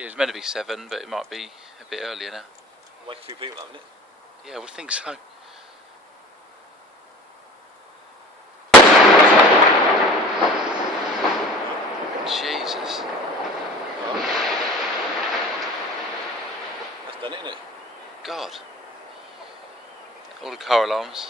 It was meant to be 7, but it might be a bit earlier now. Wake a few people up, isn't it? Yeah, I would think so. Jesus. That's done it, isn't it? God. All the car alarms.